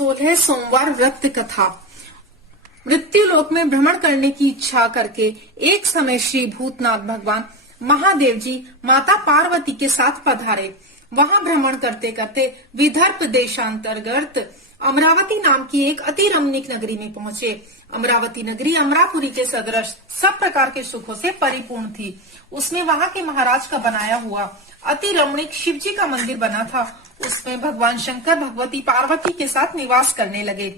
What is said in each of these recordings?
16 सोमवार व्रत कथा। मृत्यु लोक में भ्रमण करने की इच्छा करके एक समय श्री भूतनाथ भगवान महादेव जी माता पार्वती के साथ पधारे। वहां भ्रमण करते करते विदर्भ देशांतर्गत अमरावती नाम की एक अति रमणीक नगरी में पहुंचे। अमरावती नगरी अमरापुरी के सदृश सब प्रकार के सुखों से परिपूर्ण थी। उसमें वहां के महाराज का बनाया हुआ अति रमणीक शिव जी का मंदिर बना था। उसमें भगवान शंकर भगवती पार्वती के साथ निवास करने लगे।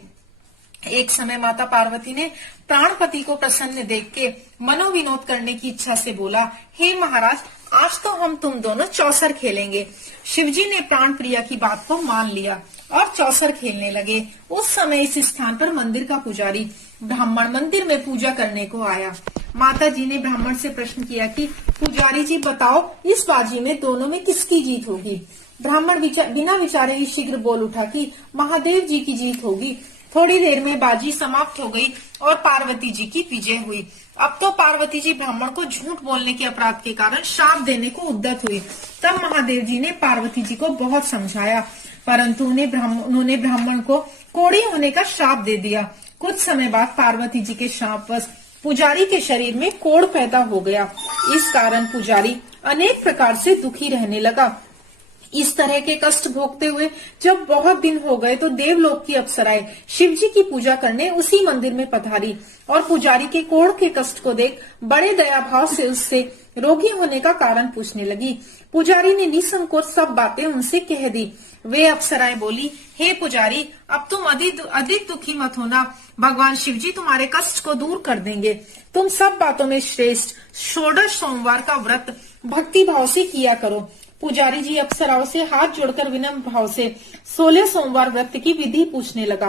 एक समय माता पार्वती ने प्राणपति को प्रसन्न देख के मनोविनोद करने की इच्छा से बोला, हे महाराज, आज तो हम तुम दोनों चौसर खेलेंगे। शिवजी ने प्राण प्रिया की बात को मान लिया और चौसर खेलने लगे। उस समय इस स्थान पर मंदिर का पुजारी ब्राह्मण मंदिर में पूजा करने को आया। माता जी ने ब्राह्मण से प्रश्न किया कि पुजारी जी बताओ, इस बाजी में दोनों में किसकी जीत होगी। ब्राह्मण बिना विचारे ही शीघ्र बोल उठा कि महादेव जी की जीत होगी। थोड़ी देर में बाजी समाप्त हो गई और पार्वती जी की विजय हुई। अब तो पार्वती जी ब्राह्मण को झूठ बोलने के अपराध के कारण श्राप देने को उद्यत हुई। तब महादेव जी ने पार्वती जी को बहुत समझाया, परंतु उन्होंने ब्राह्मण को कोढ़ी होने का श्राप दे दिया। कुछ समय बाद पार्वती जी के श्रापवश पुजारी के शरीर में कोढ़ पैदा हो गया। इस कारण पुजारी अनेक प्रकार से दुखी रहने लगा। इस तरह के कष्ट भोगते हुए जब बहुत दिन हो गए तो देवलोक की अप्सराएं शिव जी की पूजा करने उसी मंदिर में पधारी और पुजारी के कोढ़ के कष्ट को देख बड़े दया भाव से उससे रोगी होने का कारण पूछने लगी। पुजारी ने निसंकोच सब बातें उनसे कह दी। वे अप्सराएं बोली, हे पुजारी, अब तुम अधिक दुखी मत होना। भगवान शिव जी तुम्हारे कष्ट को दूर कर देंगे। तुम सब बातों में श्रेष्ठ 16 सोमवार का व्रत भक्ति भाव से किया करो। पुजारी जी अप्सराओं से हाथ जोड़कर विनम्र भाव से 16 सोमवार व्रत की विधि पूछने लगा।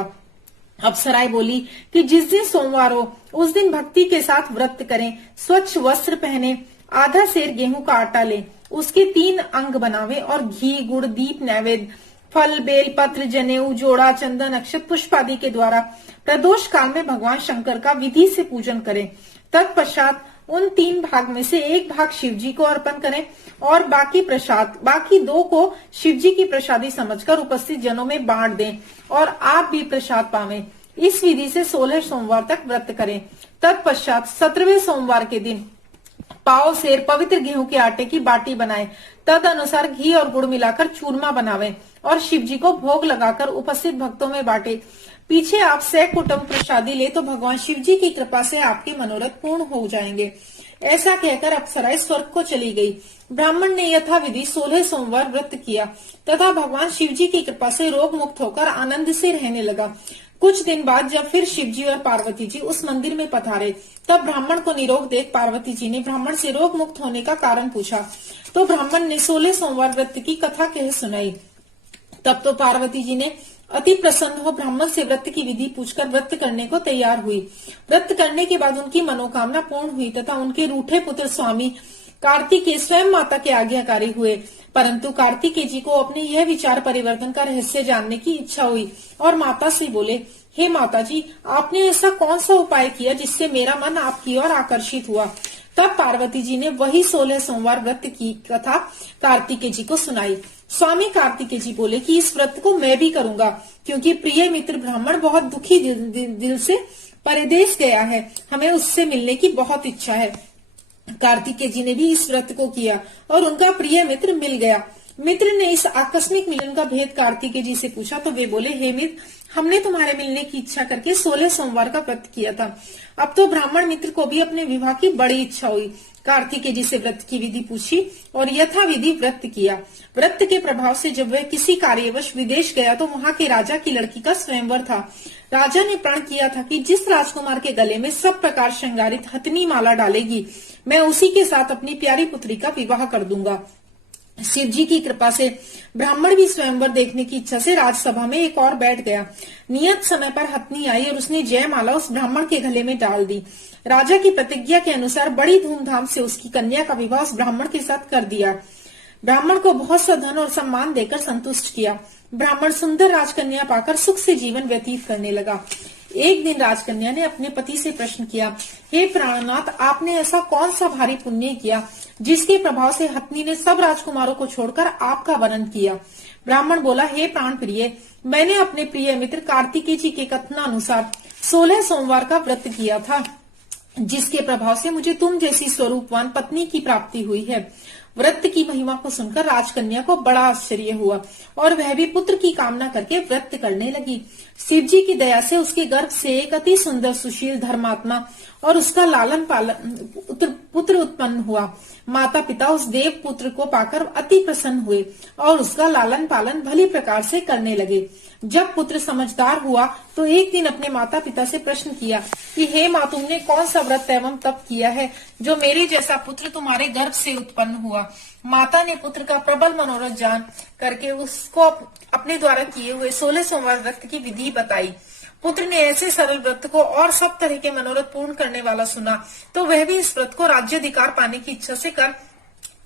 अप्सराएं बोली कि जिस दिन सोमवार हो उस दिन भक्ति के साथ व्रत करें, स्वच्छ वस्त्र पहने, आधा सेर गेहूं का आटा ले, उसके 3 अंग बनावे और घी गुड़ दीप नैवेद्य फल बेल पत्र जनेऊ जोड़ा चंदन अक्षत पुष्प आदि के द्वारा प्रदोष काल में भगवान शंकर का विधि से पूजन करें। तत्पश्चात उन 3 भाग में से 1 भाग शिव जी को अर्पण करें और बाकी 2 को शिव जी की प्रसादी समझकर उपस्थित जनों में बांट दें और आप भी प्रसाद पावें। इस विधि से 16 सोमवार तक व्रत करें। तत्पश्चात 17वें सोमवार के दिन पाव सेर पवित्र गेहूं के आटे की बाटी बनाएं। तद अनुसार घी और गुड़ मिलाकर चूरमा बनावें और शिव जी को भोग लगाकर उपस्थित भक्तों में बांटे। पीछे आप सकुटुंब प्रसादी ले तो भगवान शिव जी की कृपा से आपके मनोरथ पूर्ण हो जाएंगे। ऐसा कहकर अप्सराएं स्वर्ग को चली गई। ब्राह्मण ने यथाविधि 16 सोमवार व्रत किया तथा भगवान शिव जी की कृपा से रोग मुक्त होकर आनंद से रहने लगा। कुछ दिन बाद जब फिर शिव जी और पार्वती जी उस मंदिर में पधारे, तब ब्राह्मण को निरोग देख पार्वती जी ने ब्राह्मण से रोग मुक्त होने का कारण पूछा। तो ब्राह्मण ने 16 सोमवार व्रत की कथा कह सुनाई। तब तो पार्वती जी ने अति प्रसन्न हो ब्राह्मण से व्रत की विधि पूछकर व्रत करने को तैयार हुई। व्रत करने के बाद उनकी मनोकामना पूर्ण हुई तथा उनके रूठे पुत्र स्वामी कार्तिकेय स्वयं माता के आज्ञाकारी हुए। परंतु कार्तिकेय जी को अपने यह विचार परिवर्तन का रहस्य जानने की इच्छा हुई और माता से बोले, हे माता जी, आपने ऐसा कौन सा उपाय किया जिससे मेरा मन आपकी ओर आकर्षित हुआ। तब पार्वती जी ने वही 16 सोमवार व्रत की कथा कार्तिकेय जी को सुनाई। स्वामी कार्तिकेय जी बोले कि इस व्रत को मैं भी करूंगा, क्योंकि प्रिय मित्र ब्राह्मण बहुत दुखी दिल से परदेश गया है, हमें उससे मिलने की बहुत इच्छा है। कार्तिकेय जी ने भी इस व्रत को किया और उनका प्रिय मित्र मिल गया। मित्र ने इस आकस्मिक मिलन का भेद कार्तिकेय जी से पूछा तो वे बोले, हे मित्र, हमने तुम्हारे मिलने की इच्छा करके 16 सोमवार का व्रत किया था। अब तो ब्राह्मण मित्र को भी अपने विवाह की बड़ी इच्छा हुई। कार्तिकेय जी से व्रत की विधि पूछी और यथाविधि व्रत किया। व्रत के प्रभाव से जब वह किसी कार्यवश विदेश गया तो वहां के राजा की लड़की का स्वयंवर था। राजा ने प्रण किया था कि जिस राजकुमार के गले में सब प्रकार श्रृंगारित हथनी माला डालेगी, मैं उसी के साथ अपनी प्यारी पुत्री का विवाह कर दूंगा। शिव जी की कृपा से ब्राह्मण भी स्वयंवर देखने की इच्छा से राजसभा में एक और बैठ गया। नियत समय पर हथनी आई और उसने जयमाला उस ब्राह्मण के गले में डाल दी। राजा की प्रतिज्ञा के अनुसार बड़ी धूमधाम से उसकी कन्या का विवाह उस ब्राह्मण के साथ कर दिया। ब्राह्मण को बहुत सा धन और सम्मान देकर संतुष्ट किया। ब्राह्मण सुंदर राजकन्या पाकर सुख से जीवन व्यतीत करने लगा। एक दिन राजकन्या ने अपने पति से प्रश्न किया, हे प्राणनाथ, आपने ऐसा कौन सा भारी पुण्य किया जिसके प्रभाव से हथनी ने सब राजकुमारों को छोड़कर आपका वरण किया। ब्राह्मण बोला, हे प्राण प्रिय, मैंने अपने प्रिय मित्र कार्तिकेय जी के कथनानुसार 16 सोमवार का व्रत किया था, जिसके प्रभाव से मुझे तुम जैसी स्वरूपवान पत्नी की प्राप्ति हुई है। व्रत की महिमा को सुनकर राजकन्या को बड़ा आश्चर्य हुआ और वह भी पुत्र की कामना करके व्रत करने लगी। शिव जी की दया से उसके गर्भ से एक अति सुंदर सुशील धर्मात्मा और उसका लालन पालन पुत्र उत्पन्न हुआ। माता पिता उस देव पुत्र को पाकर अति प्रसन्न हुए और उसका लालन पालन भली प्रकार से करने लगे। जब पुत्र समझदार हुआ तो एक दिन अपने माता पिता से प्रश्न किया कि हे माँ, तुमने कौन सा व्रत एवं तप किया है जो मेरे जैसा पुत्र तुम्हारे गर्भ से उत्पन्न हुआ। माता ने पुत्र का प्रबल मनोरथ जान करके उसको अपने द्वारा किए हुए 16 सोमवार व्रत की विधि बताई। पुत्र ने ऐसे सरल व्रत को और सब तरह के मनोरथ पूर्ण करने वाला सुना तो वह भी इस व्रत को राज्याधिकार पाने की इच्छा से कर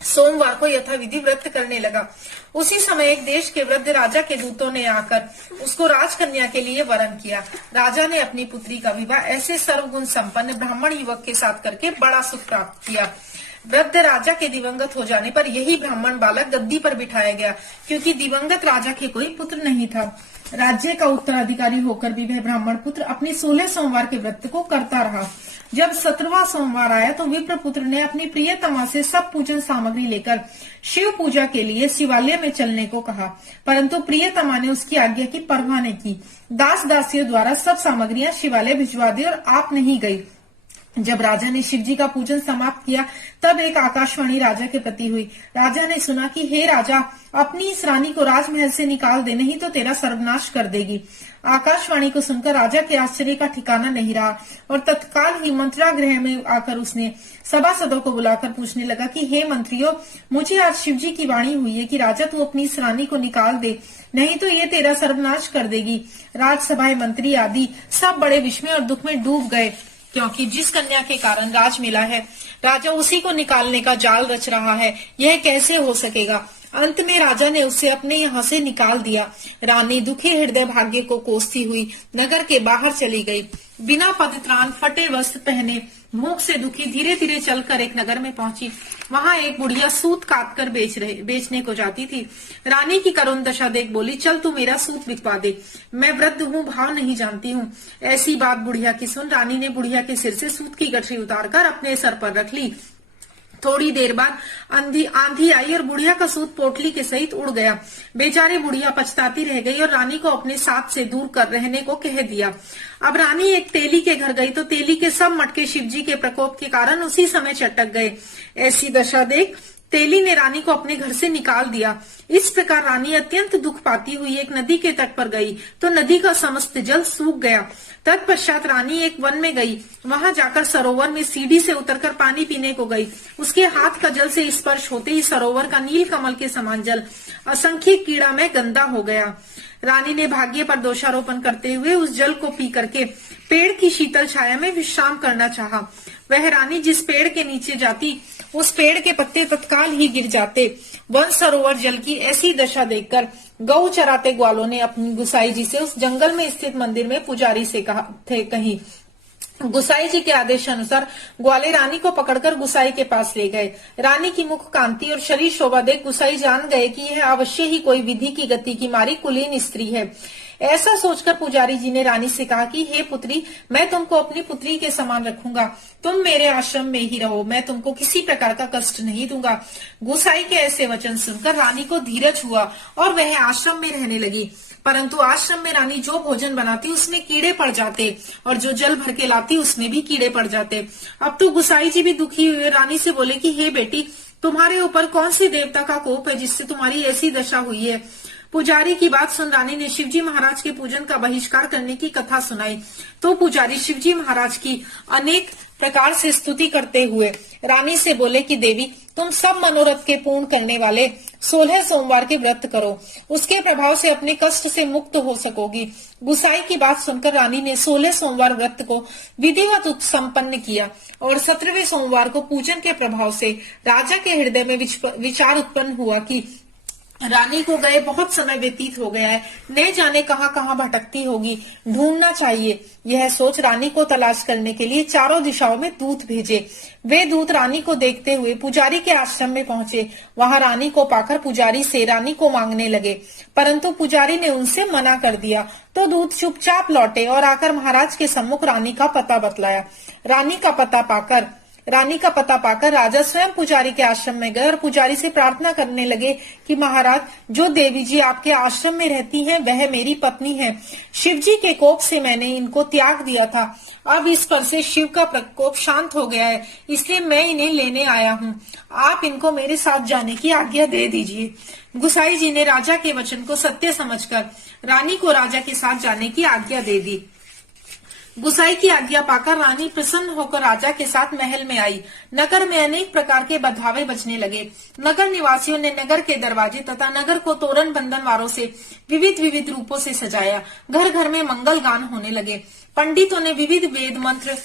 सोमवार को यथाविधि व्रत करने लगा। उसी समय एक देश के वृद्ध राजा के दूतों ने आकर उसको राजकन्या के लिए वरण किया। राजा ने अपनी पुत्री का विवाह ऐसे सर्वगुण संपन्न ब्राह्मण युवक के साथ करके बड़ा सुख प्राप्त किया। वृद्ध राजा के दिवंगत हो जाने पर यही ब्राह्मण बालक गद्दी पर बिठाया गया, क्योंकि दिवंगत राजा के कोई पुत्र नहीं था। राज्य का उत्तराधिकारी होकर भी वह ब्राह्मण पुत्र अपने 16 सोमवार के व्रत को करता रहा। जब 17वां सोमवार आया तो विप्र पुत्र ने अपनी प्रियतमा से सब पूजन सामग्री लेकर शिव पूजा के लिए शिवालय में चलने को कहा, परंतु प्रियतमा ने उसकी आज्ञा की परवाह नहीं की। दास दासियों द्वारा सब सामग्रियां शिवालय भिजवा दी और आप नहीं गई। जब राजा ने शिव जी का पूजन समाप्त किया तब एक आकाशवाणी राजा के प्रति हुई। राजा ने सुना कि हे राजा, अपनी इस रानी को राजमहल से निकाल दे, नहीं तो तेरा सर्वनाश कर देगी। आकाशवाणी को सुनकर राजा के आश्चर्य का ठिकाना नहीं रहा और तत्काल ही मंत्रागृह में आकर उसने सभासदों को बुलाकर पूछने लगा कि हे मंत्रियों, मुझे आज शिव जी की वाणी हुई है कि राजा तू अपनी इस रानी को निकाल दे, नहीं तो ये तेरा सर्वनाश कर देगी। राजसभा मंत्री आदि सब बड़े विस्मय और दुख में डूब गए, क्योंकि जिस कन्या के कारण राज मिला है राजा उसी को निकालने का जाल रच रहा है, यह कैसे हो सकेगा। अंत में राजा ने उसे अपने यहाँ से निकाल दिया। रानी दुखी हृदय भाग्य को कोसती हुई नगर के बाहर चली गई। बिना पदत्राण, फटे वस्त्र पहने, मुख से दुखी धीरे धीरे चलकर एक नगर में पहुंची। वहां एक बुढ़िया सूत काट कर बेचने को जाती थी। रानी की करुण दशा देख बोली, चल तू मेरा सूत बिकवा दे, मैं वृद्ध हूँ, भाव नहीं जानती हूँ। ऐसी बात बुढ़िया की सुन रानी ने बुढ़िया के सिर से सूत की गठरी उतारकर अपने सर पर रख ली। थोड़ी देर बाद आंधी आई और बुढ़िया का सूत पोटली के सहित उड़ गया। बेचारी बुढ़िया पछताती रह गई और रानी को अपने साथ से दूर कर रहने को कह दिया। अब रानी एक तेली के घर गई तो तेली के सब मटके शिवजी के प्रकोप के कारण उसी समय चटक गए। ऐसी दशा देख तेली ने रानी को अपने घर से निकाल दिया। इस प्रकार रानी अत्यंत दुख पाती हुई एक नदी के तट पर गई तो नदी का समस्त जल सूख गया। तत्पश्चात रानी एक वन में गई। वहां जाकर सरोवर में सीढ़ी से उतरकर पानी पीने को गई। उसके हाथ का जल से स्पर्श होते ही सरोवर का नील कमल के समान जल असंख्य कीड़ा में गंदा हो गया। रानी ने भाग्य पर दोषारोपण करते हुए उस जल को पी करके पेड़ की शीतल छाया में विश्राम करना चाहा। वह रानी जिस पेड़ के नीचे जाती उस पेड़ के पत्ते तत्काल ही गिर जाते। वन सरोवर जल की ऐसी दशा देखकर गौ चराते ग्वालों ने अपनी गुसाई जी से उस जंगल में स्थित मंदिर में पुजारी से कही। गुसाई जी के आदेश अनुसार ग्वाले रानी को पकड़कर गुसाई के पास ले गए। रानी की मुख कांति और शरीर शोभा देख गुसाई जान गए कि यह अवश्य ही कोई विधि की गति की मारी कुलीन स्त्री है। ऐसा सोचकर पुजारी जी ने रानी से कहा कि हे पुत्री, मैं तुमको अपनी पुत्री के समान रखूंगा, तुम मेरे आश्रम में ही रहो, मैं तुमको किसी प्रकार का कष्ट नहीं दूंगा। गुसाई के ऐसे वचन सुनकर रानी को धीरज हुआ और वह आश्रम में रहने लगी। परंतु आश्रम में रानी जो भोजन बनाती उसमें कीड़े पड़ जाते और जो जल भर के लाती उसमें भी कीड़े पड़ जाते। अब तो गुसाई जी भी दुखी हुए रानी से बोले कि हे बेटी, तुम्हारे ऊपर कौन सी देवता का कोप है जिससे तुम्हारी ऐसी दशा हुई है। पुजारी की बात सुन रानी ने शिवजी महाराज के पूजन का बहिष्कार करने की कथा सुनाई। तो पुजारी शिवजी महाराज की अनेक प्रकार से स्तुति करते हुए रानी से बोले कि देवी, तुम सब मनोरथ के पूर्ण करने वाले 16 सोमवार के व्रत करो, उसके प्रभाव से अपने कष्ट से मुक्त हो सकोगी। गुसाई की बात सुनकर रानी ने 16 सोमवार व्रत को विधिवत संपन्न किया और 17वें सोमवार को पूजन के प्रभाव से राजा के हृदय में विचार उत्पन्न हुआ कि रानी को गए बहुत समय व्यतीत हो गया है, न जाने कहां कहां भटकती होगी, ढूंढना चाहिए। यह सोच रानी को तलाश करने के लिए चारों दिशाओं में दूत भेजे। वे दूत रानी को देखते हुए पुजारी के आश्रम में पहुंचे। वहां रानी को पाकर पुजारी से रानी को मांगने लगे, परंतु पुजारी ने उनसे मना कर दिया। तो दूत चुपचाप लौटे और आकर महाराज के सम्मुख रानी का पता बतलाया। रानी का पता पाकर राजा स्वयं पुजारी के आश्रम में गए और पुजारी से प्रार्थना करने लगे कि महाराज, जो देवी जी आपके आश्रम में रहती हैं वह मेरी पत्नी है। शिव जी के कोप से मैंने इनको त्याग दिया था। अब इस पर से शिव का प्रकोप शांत हो गया है, इसलिए मैं इन्हें लेने आया हूँ। आप इनको मेरे साथ जाने की आज्ञा दे दीजिए। गुसाई जी ने राजा के वचन को सत्य समझकर रानी को राजा के साथ जाने की आज्ञा दे दी। गुसाई की आज्ञा पाकर रानी प्रसन्न होकर राजा के साथ महल में आई। नगर में अनेक प्रकार के बधावे बजने लगे। नगर निवासियों ने नगर के दरवाजे तथा नगर को तोरण बंधनवारों से विविध विविध रूपों से सजाया। घर घर में मंगल गान होने लगे। पंडितों ने विविध वेद मंत्र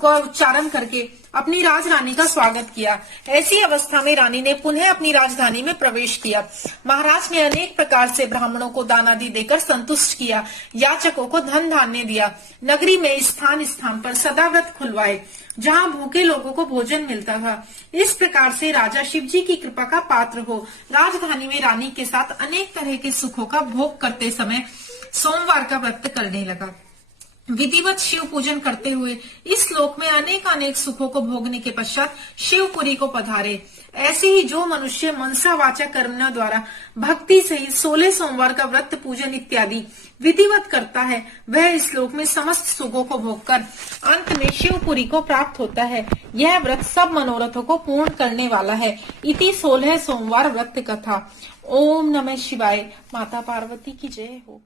का उच्चारण करके अपनी राजरानी का स्वागत किया। ऐसी अवस्था में रानी ने पुनः अपनी राजधानी में प्रवेश किया। महाराज ने अनेक प्रकार से ब्राह्मणों को दान आदि देकर संतुष्ट किया। याचकों को धन धान्य दिया। नगरी में स्थान स्थान पर सदाव्रत खुलवाए, जहाँ भूखे लोगों को भोजन मिलता था। इस प्रकार से राजा शिव जी की कृपा का पात्र हो राजधानी में रानी के साथ अनेक तरह के सुखों का भोग करते समय सोमवार का व्रत करने लगा। विधिवत शिव पूजन करते हुए इस लोक में अनेक सुखों को भोगने के पश्चात शिवपुरी को पधारे। ऐसे ही जो मनुष्य मनसा वाचा कर्मणा द्वारा भक्ति सहित 16 सोमवार का व्रत पूजन इत्यादि विधिवत करता है, वह इस लोक में समस्त सुखों को भोगकर अंत में शिवपुरी को प्राप्त होता है। यह व्रत सब मनोरथों को पूर्ण करने वाला है। इति 16 सोमवार व्रत कथा। ओम नमः शिवाय। माता पार्वती की जय हो।